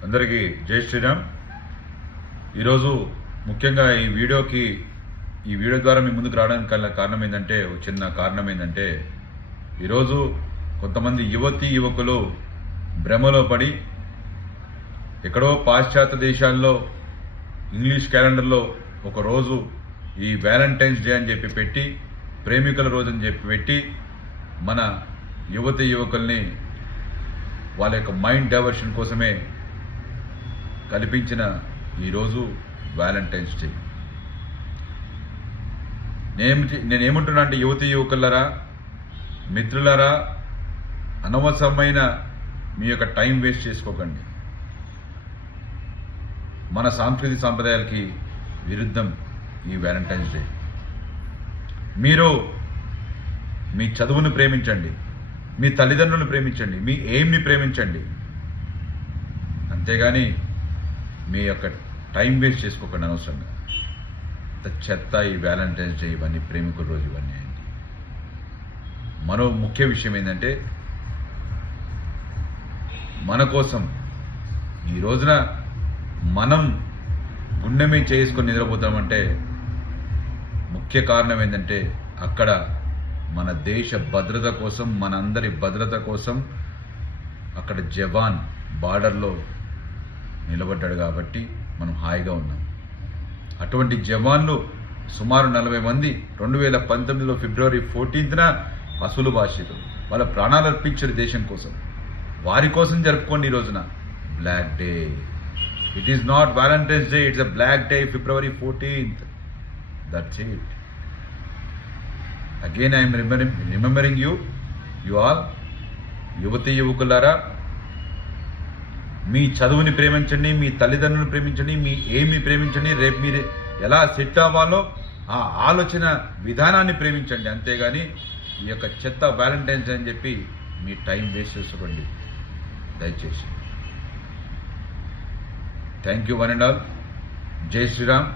అందరికీ జై శ్రీరామ్. ఈరోజు ముఖ్యంగా ఈ వీడియోకి ఈ వీడియో ద్వారా మీ ముందుకు రావడానికి కల కారణం ఏంటంటే ఒక చిన్న కారణం ఏంటంటే ఈరోజు కొంతమంది యువతి యువకులు భ్రమలో పడి ఎక్కడో పాశ్చాత్య దేశాల్లో ఇంగ్లీష్ క్యాలెండర్లో ఒక రోజు ఈ వ్యాలంటైన్స్ డే అని చెప్పి పెట్టి ప్రేమికుల రోజు అని చెప్పి పెట్టి మన యువతి యువకుల్ని వాళ్ళ యొక్క మైండ్ డైవర్షన్ కోసమే కల్పించిన ఈరోజు వ్యాలంటైన్స్ డే. నేను నేనేమంటున్నా అంటే యువతి యువకులరా మిత్రులరా అనవసరమైన మీ యొక్క టైం వేస్ట్ చేసుకోకండి. మన సాంస్కృతిక సాంప్రదాయాలకి విరుద్ధం ఈ వ్యాలంటైన్స్ డే. మీరు మీ చదువును ప్రేమించండి మీ తల్లిదండ్రులను ప్రేమించండి మీ ఎయిమ్ని ప్రేమించండి. అంతేగాని మీ యొక్క టైం వేస్ట్ చేసుకోకండి అనవసరంగా. ఇంత చెత్త ఈ వ్యాలంటైన్స్ డే ఇవన్నీ ప్రేమికుల రోజు ఇవన్నీ అండి. మరో ముఖ్య విషయం ఏంటంటే మన కోసం ఈ రోజున మనం గుండె మీద చేసుకొని నిద్రపోతామంటే ముఖ్య కారణం ఏంటంటే అక్కడ మన దేశ భద్రత కోసం మనందరి భద్రత కోసం అక్కడ జవాన్ బార్డర్లో నిలబడ్డాడు కాబట్టి మనం హాయిగా ఉన్నాం. అటువంటి జవాన్లు సుమారు నలభై మంది రెండు వేల పంతొమ్మిదిలో ఫిబ్రవరి ఫోర్టీన్త్న పశువులు భాషితులు. వాళ్ళ ప్రాణాలు అర్పించారు దేశం కోసం. వారి కోసం జరుపుకోండి ఈ రోజున. Black day it is not Valentine's day it's a black day February fourteenth. That's it again I'm remembering remembering you you all యువతి యువకులారా మీ చదువుని ప్రేమించండి మీ తల్లిదండ్రులను ప్రేమించండి మీ ఏమి ప్రేమించండి రేపు మీరు ఎలా సెట్ అవ్వాలో ఆ ఆలోచన విధానాన్ని ప్రేమించండి. అంతేగాని ఈ యొక్క చెత్త వ్యాలంటైన్స్ అని చెప్పి మీ టైం వేస్ట్ చేసుకోండి దయచేసి. Thank you one and all. జై శ్రీరామ్.